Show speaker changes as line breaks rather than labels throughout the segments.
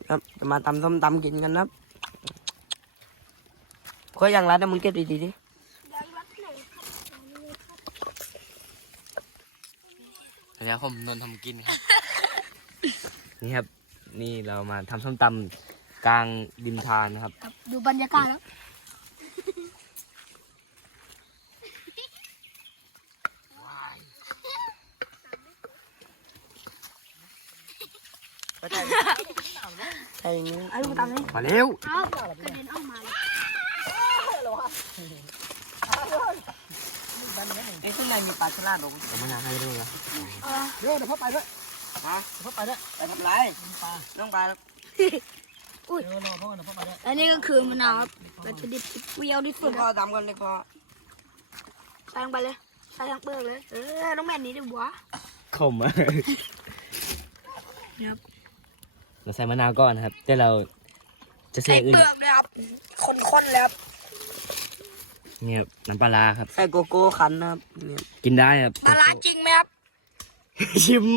ครับจะมาตำส้มตำกินกันครับก็ยังรัดนะมึงเก็บดีๆดิแล้วผมนนทำกินครับ นี่ครับนี่เรามาทำส้มตำกลางริมทานนะครับ
ดูบรรยากาศแล้ว
ใช่นี้
ไอ้ลูกตำนี่
มาเร็ว
กระเด็นออกมา
ไอ้ข้างในมีปลาฉลาดลงผมไม่อยากให้ดูเลย
เดี๋ยวพ่อไปด้วย
ฮะ
พ่อไปด้วย
ไปทำไรน้องปลาแล้ว
อุ้ยอันนี้ก็คือมะนาวครับวัตถุดิบที่เปรี้ยวที่สุด
พ่อตำกันเลยพ่อ
ใส่ลงไปเลยใส่ทั้งเปลือกเลยต้องแบบนี้ดิวะ
ขมอ่ะเราใส่มะนาวก่อนนะครับแต่เราจะใส่อื่น
เปลือกเลยครับข้นๆเลยครับ
นี่ครับน้ำปลาครับใส่โกโก้คั้นนะครับกินได้ครับ
ปลาจริงไหมครับ
ชิม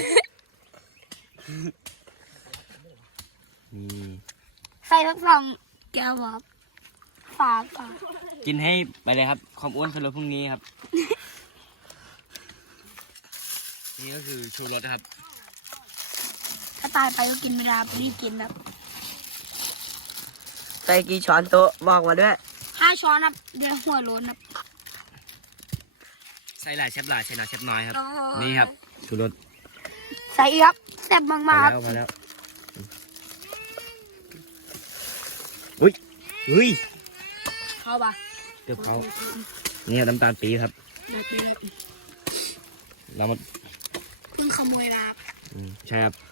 นี่
ใส่ทั้งสองแก้วครับฝา
กินให้ไปเลยครับความอ้วนคือรถพรุ่งนี้ครับนี่ก็คือชูรสครับ
ถ้าตายไปก็กินไม่ได้รีบกินครับ
ใส่กี่ช้อนโต๊ะบอกมาด้วย
5 ช้อนครับเดี๋ยวหัวโล้นครับ
ใส่หลายเชฟหลายใส่น้อยเชฟน้อยครับนี่ครับชูรส
ใส่อีกครับแซ่บมากๆครับ
มาแล้วอุ้ย
เข้าปะ
เดี๋ยวเขานี่น้ำตาลปี๊บครับเรามา
เพิ่งขโมยมา
ใช่ครับ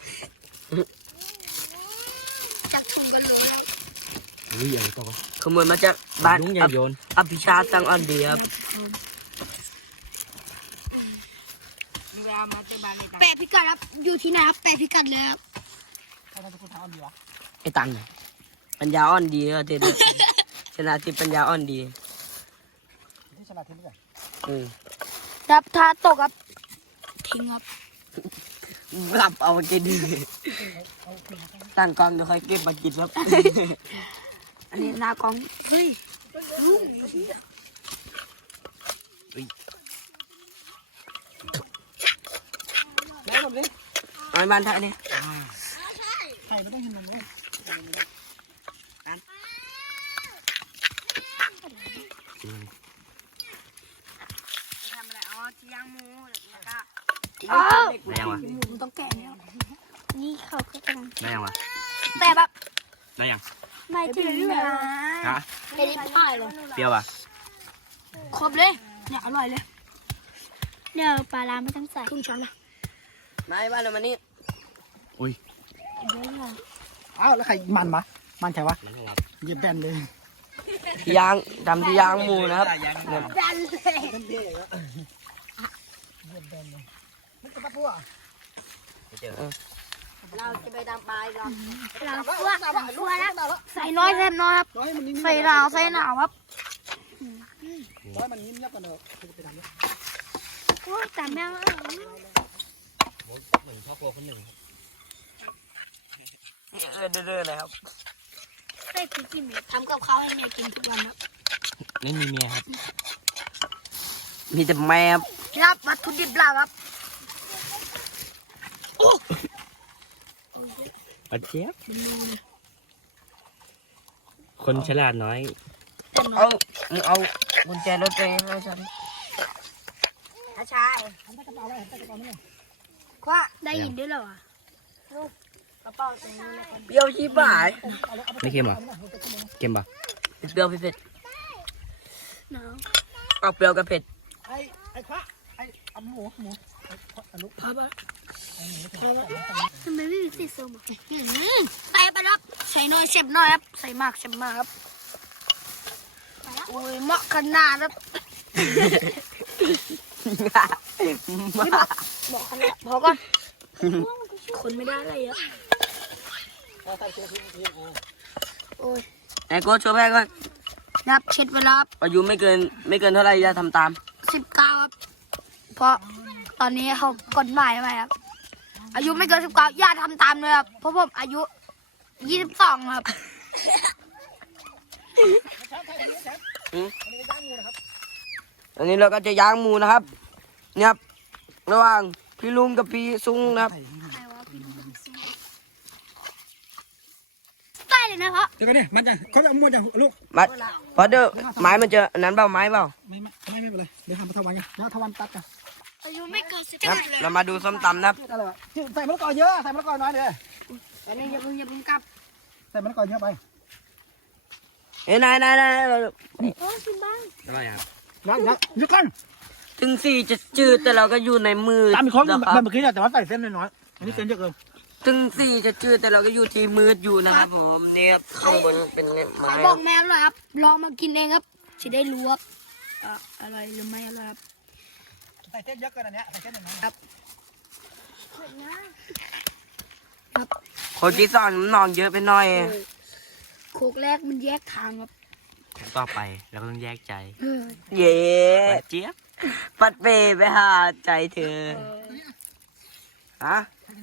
จากถุงกันเลยครับ
อะไรต่อวะขโมยมาจากบ้านอภิชาติตั้งอ่อนดีครับ
แปะพิกัดครับอยู่ที่ไหนครับแปะพิกัดเลยครับ
ไอ้ตังปัญญาอ่อนดีก็เด็ดชนะที่ปัญญาอ่อนดี
ครับถ้าตกครับทิ้งครับ
กลับเอามากินตั้งกองเดี๋ยวค่อยเก็บมากินครับ
อันนี้หน้ากองเฮ้ย
ไอ้บ้านไทยนี่
ไทยไม่ต้องเห็นมันเลย
ทำอะไรอ๋อที่ย่างหมูแล้วก็
ได้ยังวะ
หมูต้องแกะแล้วนี่เขาก็กำลัง
ได้ยังวะ
แต่แบบ
ได้ยัง
ไม่ที่เหลือ
ฮะ
ไม่ได้พ่ายเลย
เปรี้ยวป่ะ
ครบเลยเนี่ยอร่อยเลยเนี่ยปลาร้าไม่ต้องใส่ครึ่งช้อนนะ
มาไอ้บ้านเรามานี่อุ้ย
อ้าวแล้วใครมันใครวะเหยียบแบนเลย
ยางดำที่ยางหมูนะครับ
แบนเลย
เหยียบแบนเลยมันจะมาพัว
เราจะไปดำปลาเราพัวแล้วใส่น้อยแซ่บน้อยครับใส่หนาวครับ
มันนิ่มยับกันเนอะไปดำเลย
โอ้แต่แม่ง
เหมือนครอบครัวคนหนึ่งเรื่อยๆเลยครับ
ใส่พริกกินทำกับข้าวให้เมียกินทุกวันครับ
ไม่มีเมียครับมีแต่แม่
ครับวัตถุดิบหลักครับโอ้
ปลาเจี๊ยบคนฉลาดน้อยเอากุญแจรถไปให้ฉัน
ใช่ว่าได้ยินด้วยเหรอลูกกระเป๋าตรงนี้
เปรี้ยวชี้บ่ายไม่เค็มหรอเค็มป่ะเปรี้ยวเผ็ดเอาเปรี้ยวกับเผ็ด
ไอ้พระไอ้หมู
พาบ้าทำไมไม่มีสีส้มใส่ไปครับใส่น้อยเจ็บน้อยครับใส่มากเจ็บมากครับโอ้ยเหมาะขนาดครับบอกขนาดพอก่อนคนไม่ได้อะไรเยอะโอ้ย
ไอ้โก้ช่วยแม่ก่อน
นับเช็ดเวลา
อายุไม่เกินเท่าไรจะทำตาม
19ครับเพราะตอนนี้เขากฎหมายใหม่ครับอายุไม่เกิน19อย่าทำตามเลยครับเพราะผมอายุ 22ครับ
อันนี้เราก็จะย่างหมูนะครับเนี่ยครับระหว่างพี่ลุงกับพี่ซุงนะครับ
ได้เลยนะครับ
เดี๋ยวกันเนี่ยมันจะเขาจะม้วนจะลูก
มาเพราะเด้อไม้มันเจออันนั้นเปล่าไม้เปล่า
ไม่เป็นไรเดี๋ยวทำทวันกันแล้วทวันตัดกัน
อายุไม่เกิน
ครับ
17เลย
เรามาดูส้มตำนะครับ
อะไรวะใส่มะละกอเยอะใส่มะละกอน้อยเดี๋ยว
อันนี้อย่าเพิ่งกลับ
ใส่มะละกอเยอะไป
เอ้ยนาย
โอ้ชิมบ้าง
อร่อยครับ
แล้วหยุดก่อน
ถึงสี่จะจืดแต่เราก็อยู่ในมือ
ตามอีกคน
นะค
แบ
รั
บบ เมื่อกี้เนี่ยแต่ว่าใส่เส้นน้อยๆอันนี้เส้นเยอะเกิน
ถึงสี่จะจืดแต่เราก็อยู่ที่มืดอยู่นะครับผมเนี่ยครับข้างบนเป็นไม้
ใครบอกแม่อร่อยครับ ลองมากินเองครับจะได้รู้ว่าอร่อยหรือไม่อร่อยครับ
ใส่เส้นเยอะเกินอันเนี้ยใส่เส้นน้อย
ครับ
คนที่สองน้ำหนองเยอะไปหน่อย
โคกแรกมันแยกทางครับ
ต่อไปเราก็ต้องแยกใจ
เย้
หวานเจี๊ยบ
ปัดเปไปหาใจเธอฮะ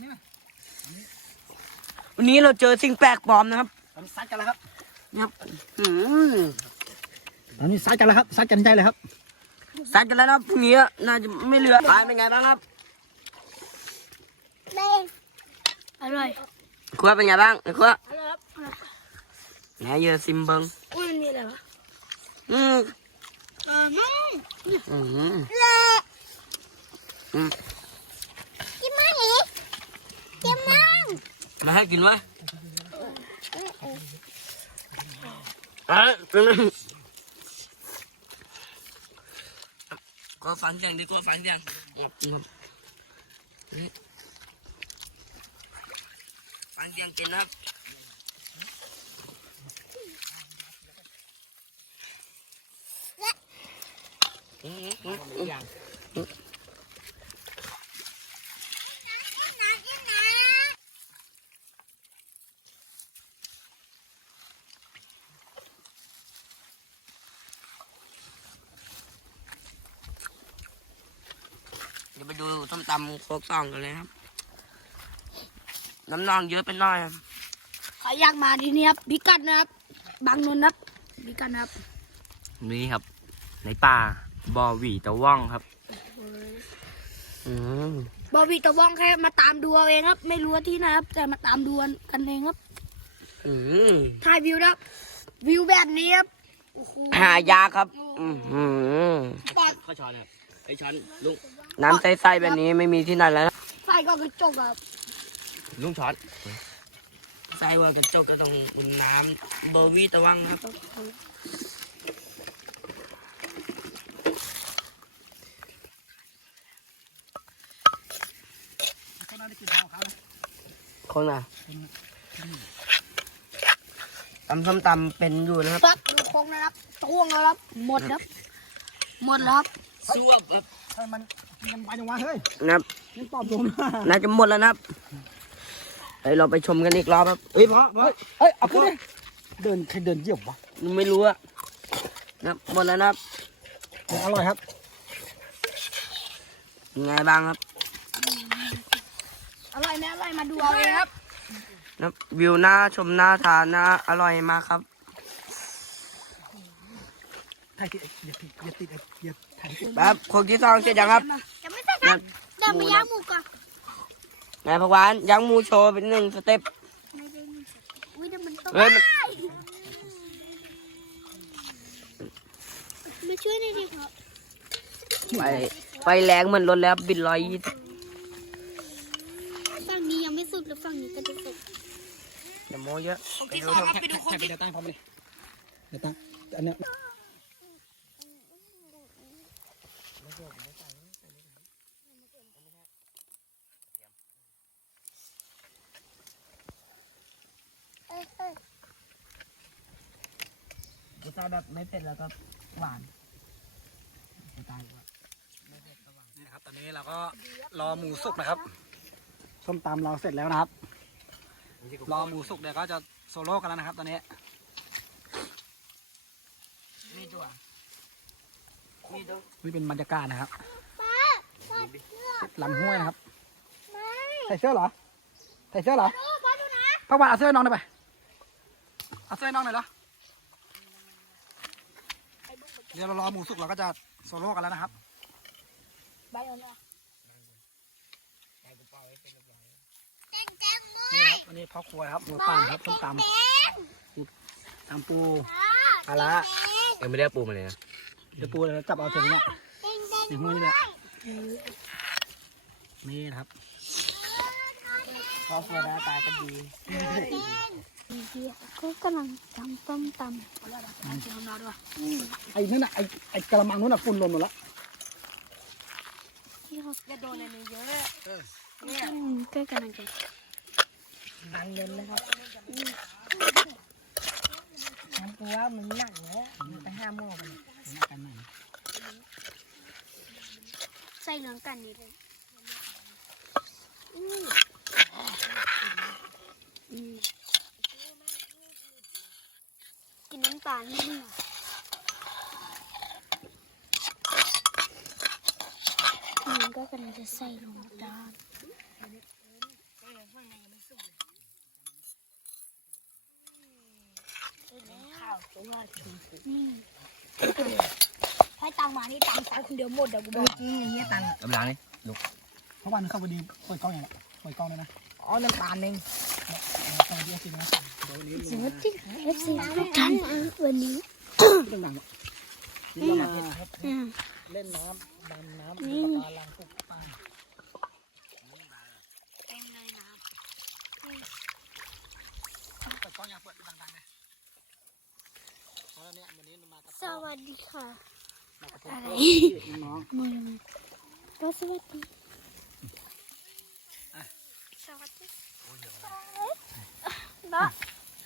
วันนี้เราเจอสิ่งแปลกปลอมนะครับ
ๆตอนนี้ซัดกันแล้วครับ
ครับอืม
ตอนนี้ซัดกันแล้วครับซัดกันใจเลยครับ
ซัดกันแล้วนะครับพรุ่งนี้น่าจะไม่เหลือปลายเป็นไงบ้างครับ
อร่อย
ครัวเป็นไงบ้างครัว
อร่อยครับ
แหนเยอะซิมเบิง
อุ้ยมันมีอะไรวะ
อืม
น้อง
อืม
เละ
อืม
กินมั้งอีกกินมั้ง
มาให้กินวะกินก็ฟังเสียงดีก็ฟังเสียงฟังเสียงกินนะครับเดี๋ยวไปดูส้มตำโคกซองกันเลยครับ น้ำนองเยอะไปหน่อย
ใครอยากมาที่นี่ครับพิกัดนะครับบางนนท์ครับพิกัดนะครับ
นี่ครับ ในป่าบ่อหวีตะว่องครับ
อืม
บอวิตะว่องแค่มาตามดูเอาเองครับ ไม่รู้ว่าที่ไหนครับแต่มาตามดูกันเองครับ
อืม
ถ่ายวิวนะครับวิวแบบนี้ครับโอ้โห
หายากครับ อืม
ปอด
ข้อช้อนครับไอช้อนลุง
น้ำใสๆแบบนี้ไม่มีที่ไหนแล้วนะ
ใส่ก็กระจกครับ
ลุงช้อน
ใส่ว่ากระจกก็ต้องน้ำเบอร์วีตะวังครับ
เขาน่าจะกินข้าวเขานะ
คนน่ะตำส้มตำเป็นอยู่นะครับ
ปั๊บดูโค้งนะครับต้วงแล้วครับหมดครับหมดแล้วครับ
ซวบครับ
ให้มันกินกันไปจังวะเฮ้ย
นะครับ
นี่ปอบลม
น่าจะหมดแล้วนะครับเฮ้ยเราไปชมกันอีกรอบครับเฮ้ยพ่อ
เอ้ยเอาขึ้นดิเดินใครเดินเหยียบวะ
ไม่รู้อะนะครับหมดแล้วนะครับ
อร่อยครับ
ยังไงบ้างครับ
อร่อยไหมอร่อยมาดูเอาเองครับ
นะครับวิวหน้าชมหน้าทานหน้าอร่อยมากครับ
ถ่ายติดอย่าติดอย่าติดอย่าถ่ายติด
แบบคนที่สองเสร็จยังครับ
ยังไม่เสร็จครับเดินมาย่างหมูก่อน
นายพกหวานยังหมูโชว์เป็นหนึ่งสเต็ป
ไม่ได้มีอุ้ยเดี๋ยวมันต้อง
เฮ้ยมัน
มาช่วยหน่อยดิครับ
ไฟแรงเหมือนรถแล้วบิน120
ฝั่งนี้ยังไม่สุดแล้วฝั่งนี้ก็จะสุด
อย่าโม้เยอะ
ที่สองครับไปดูคน
แค่ไป
ที่
เดี๋ยวตั้งพร้อมเลยเดี๋ยวตั้งอันเนี้ย
สไตล์แบบไม่เผ็ดแล้วก็หวานสไตล์
นี่นะครับตอนนี้เราก็รอหมูสุกนะครับส้มตำเราเสร็จแล้วนะครับ รอหมูสุกเดี๋ยวก็จะโซโล่กันแล้วนะครับตอนนี้
นี่ตัวนี่ตัว
นี่เป็นบรรยากาศนะครับลำห้วยนะครับใส่เสื้อเหรอใส่เสื้อเหรอพักวันเอาเสื้อน้องได้ไปเอาเสื้อน้องหน่อยเหรอเดี๋ยวเรารอหมูสุกเราก็จะโซโล่กันแล้วนะครับ
ใบเอาละ
นี่ครับอันนี้พ่อครัวครับหมูป่านครับส้มตำปูปลาละ
ยังไม่ได้ปูมาเลยนะ
เดี๋ยวปูเราจับเอาเถอะเนี่ยในหัวนี่แหละนี่นะครับ
พ่อครัวหน้าตาก็ดี
ก็กำลังทำต้มตำ
ไอ้นั่นน่ะไอ้กระมังนู้นน่ะฝุ่นหล่นหมดแล้ว
ที่เขาจะโดนอะไรเยอะก็กำลังจะ
ดังเงินนะครับน้ำปูว่ามันหนักแล้วไปห้าหม้อกัน
ใส่เหลืองกันนี่เลยกินน้ำตาลนิดหน่อยมันก็กำลังจะใส่ลงด้านข้าวตัวนี่ให้ตังมานี่ตังคนเดียวหมดเดี๋ยวกูบอก
จริงอย่างเงี้ยตังค์
กำลังนี่
เพราะวันเข้าพอดีเปิดกล้องอย่างละเปิดกล้องเลยนะ
อ๋อน้ำตาลเอง
ตอนที่จริงนะเดี๋ยวนี้
สวัสดีค่ะ FC ทุกท่านวันนี้
ดังๆนี่เรามา
อืม
เล่นน้ำดำน้ำปลาลังปลูกปลา
เต็มเลยน้ำ
เปิดกล้องอย่างเปิดดังๆเลยแล้วเนี่ยวันนี้มากับ
สวัสดีค่ะ
อะไรน้อง
มือก็สวัสดีสวัสดีเนาะ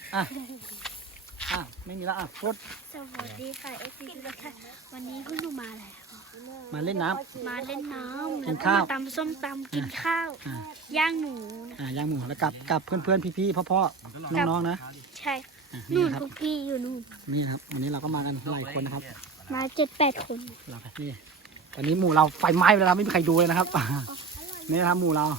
ไม่มีละพูด
สวัสดีค่ะเอฟซีทุกท่านวันนี้คุณหนูมาแล้ว
มาเล่นน้
มาเล่นน้ำ
กิ
แล้ว
น
ก็
ข้าว
มาตำส้มตำกินข้าว ย่างหนูนะ
ย่างหมูแล้วกับเพื่อนๆพี่ๆพ่อๆน้องๆนะ
ใช่
นี่
นู่น
ครับ
พวกพี่อยู่นู่น
นี่ครับวันนี้เราก็มากันหลายคนนะครับ
มา7-8 คน
เราครับนี่ตอนนี้หมูเราไฟไหม้ไปแล้วไม่มีใครดูเลยนะครับ นี่นะครับหมูเรา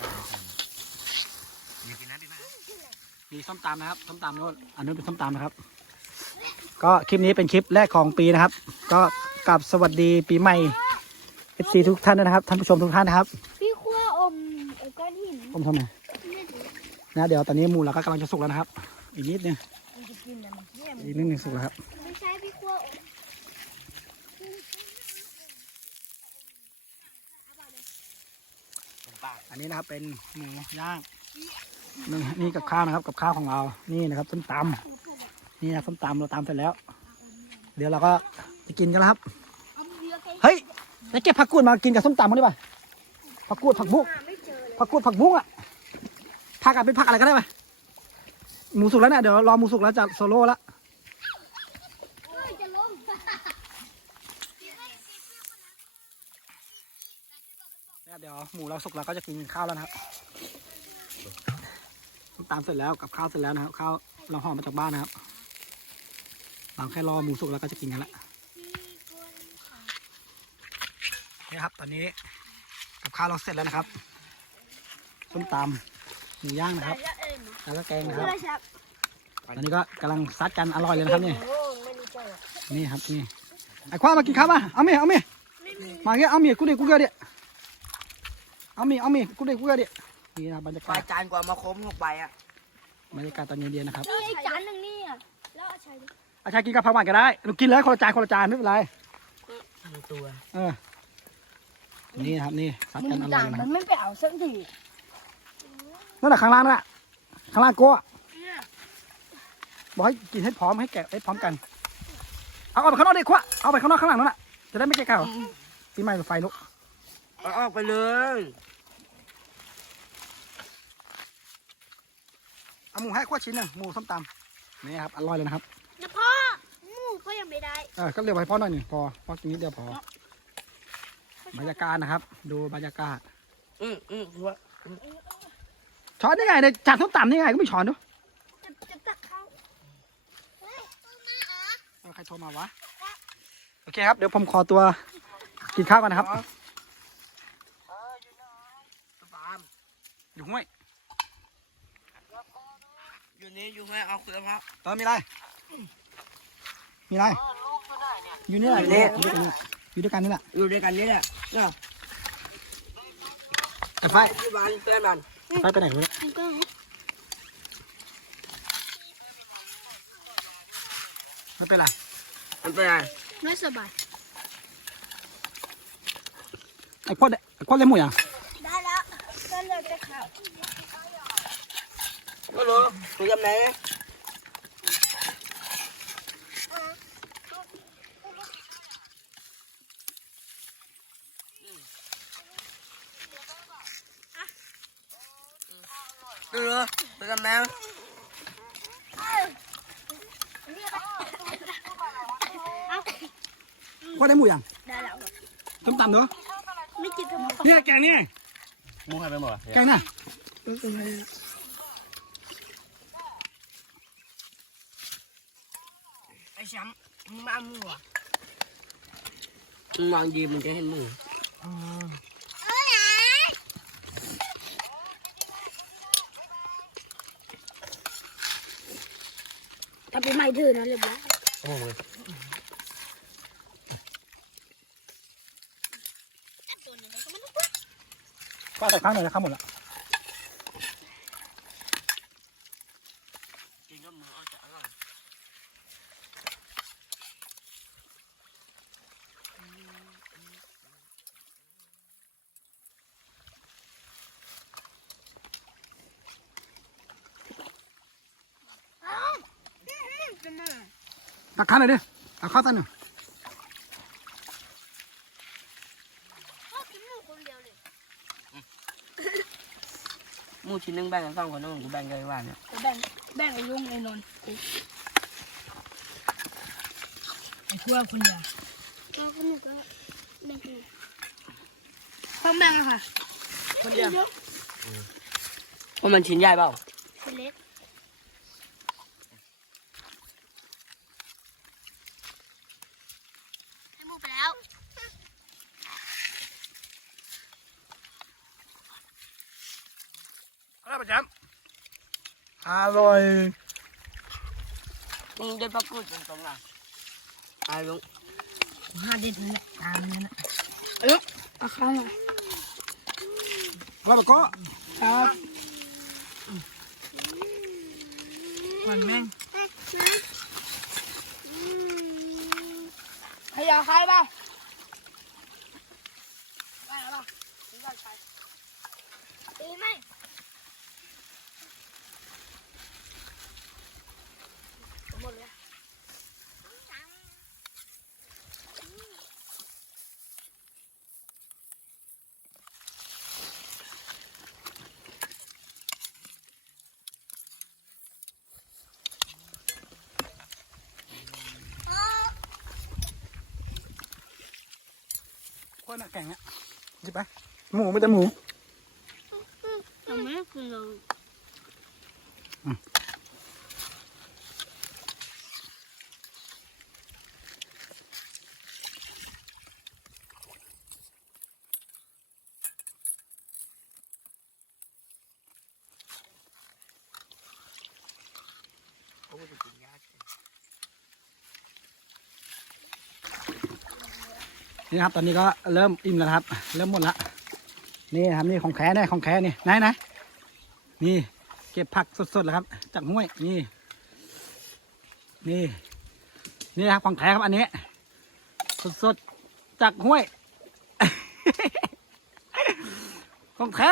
มีส้มตำนะครับส้มตำโน้นอันนู้นเป็นส้มตำนะครับ ก็คลิปนี้เป็นคลิปแรกของปีนะครับ ก็กลับสวัสดีปีใหม่ FC ทุกท่านด้วยนะครับท่านผู้ชมทุกท่านนะครับ
พี่ขั้วอมก้อนหิน
ผมทำไงนะเดี๋ยวตอนนี้หมูเราก็กำลังจะสุกแล้วนะครับ อีกนิดนึงอีกนิดนึงสุกแล้วครับ
ไม่ใช่พี่ขั้วอม
อันนี้นะครับเป็นหมูย่างนี่กับข้าวนะครับกับข้าวของเรานี่นะครับส้มตำนี่นะส้มตำเราตำเสร็จแล้ว เดี๋ยวเราก็จะกินกันแล้วครับเฮ้ยจะเก็บผักกูดมากินกับส้มตำมั้งได้ป่ะผักกูดผักบุ้งผักกูดผักบุ้งอ่ะผักอะเป็นผักอะไรก็ได้ป่ะหมูสุกแล้วเนี่ยเดี๋ยวรอหมูสุกแล้วจะโซโล่แล้วเนี่ยเดี๋ยวหมูเราสุกแล้วก็จะกินข้าวแล้วนะครับส้มตำเสร็จแล้วกับข้าวเสร็จแล้วนะครับข้าวเราห่อมาจากบ้านนะครับเราแค่รอหมูสุกแล้วก็จะกินกันละนี่ครับตอนนี้กับข้าวเราเสร็จแล้วนะครับส้มตำหมูย่างนะครับแล้วก็แกงนะครับตอนนี้ก็กำลังซัดกันอร่อยเลยนะครับนี่นี่ครับนี่ไอ้คว้ามากินข้าวมาเอาเมียมาเงี้ยเอาเมียกูเด็กกูเกลียดเอาเมียกูเด็กกูเกลียดนี่นะบรรยา
ปลาก
า
าศ
จานกว่ามาคม6 ใบอ่ะ
บรรยากาศตอนเย็นๆนะครับ
นี่ไอ้จานหนึ่งนี่อ่ะแล้วเอาใช้
อาชายกินกับผักหวานก็ได้หนูกินเลยคนละจานไม่เป็นไร
ตัว
นี่นะครับนี่ซัดกันอร่อยนะครับ
ไม่ไปเอาสักที
นั่นแหละข้างล่างนั่นแหละข้างล่างโก้บอกให้กินให้พร้อมให้แกะให้พร้อมกันเอาไปข้างนอกดิขวะเอาไปข้างนอกข้างหลังนั่นแหละจะได้ไม่แกะเก่าปีใหม่ไฟลุก
เอาออกไปเลย
เอาหมูให้ขวดชิ้นหนึ่งหมูส้มตำนี่ครับอร่อยเลยนะครับ
นะพ่อหมูพ่อยังไม่ได้
ก็เรียกไว้พ่อหน่อยหนึ่งพอกินนิดเดียวพอบรรยากาศนะครับ ดูบรรยากาศ
ว่า
ช้อนได้ไงเนี่ยจานส้มตำได้ไงก็ไม่ช้อนดู
จะตักข้าว
ใครโทรมาวะโอเคครับเดี๋ยวผมขอตัวกินข้าวกันนะครับอยู่ห้วย
อยู่
นี้อยู่ให้เอาคุณภาพ
มีอะไรอยู่นี่แหละอยู่ด้วยกันนี่แหละ
อยู่ด้วยกันนี่แหละเนาะ
ไฟ
ที่บ้านเพื่อนมัน
ไฟไปไหนวะ
ก็
ไม่เป็นไร
มันเป็นไง
ไม่สบาย
ไอ้ขวดเล่นหมูยัง
ได้แล้วก็เลยจะเข้า
ก็รู้คุณจำไหนดูเลยคุณจำไหน
ขวดเล่นหมูยัง
ได้แล้ว
ต้มตำเนาะ
ไม่กินทำไม
เนี่ยแกงนี่
มูให้ไปหมด
แกงน่ะ
ไอ้แชมป์มึงมาเอามือวะ
วางดีมันจะเห็นหมู
ถ้าเป็นไม่ถือนะเรียบร้อย
โอ้โห
ก็ใส่ข้าวหน่อยนะครับหมดละ
กินกับมือเอาจะอร่อย
ตักข้าวหน่อยดิเอาข้าวใส่หน่อย
ชอบกินหมูคนเดียวเลย
หมูชิ้นนึงแบ่งกัน2 คนนึงกูแบ่งกันไว้ว่าเนี่ย
แบ่งไอ้ลุงไอ้นนท์
ไอ้พวกคนเดียว
ก็คนหนึ่งก็แบ่งกัน
พ่อแม่งอะค่ะ
คนเดียว
ว่ามันชิ้นใหญ่เปล่า
คนเล็กให้หมูไปแล้ว
อะไรประจำอร่อย
มึงได้พักกูตรงๆอ่ะไอ้ลุง
5 เด็ดนี่แหละตามนั้นนะ
เอาข้าวหน่อย
ว่าแบบก็
ครับ
มันแม่ง
ให้ยาใครบ้างได้แล้วป่ะถึงได้ใช้ตีไหม หมดเลย
คนน่ะแกงเนี่ยหยิบไปหมูไม่แต่หมู
ยังไม่ได้กินเลย
นี่นะครับตอนนี้ก็เริ่มอิ่มแล้วนะครับ เริ่มหมดละนี่นะครับนี่ของแท้แน่ของแท้นี่ไหนนี่เก็บผักสดๆแล้วครับ จากห้วยนี่นี่ครับของแท้ครับอันนี้สดๆจากห้วย ของแท้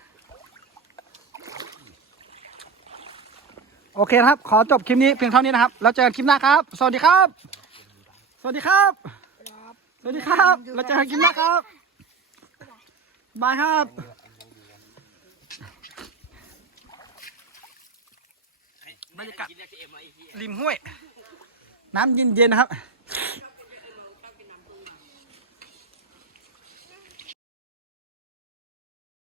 โอเคนะครับ ขอจบคลิปนี้เพียงเท่านี้นะครับแล้วเจอกันคลิปหน้าครับ สวัสดีครับ สวัสดีครับ สวัสดีครับเราเจอกันคลิปหน้าครับบายครับบรรยากาศริมห้วย น้ำเย็นๆนะครับ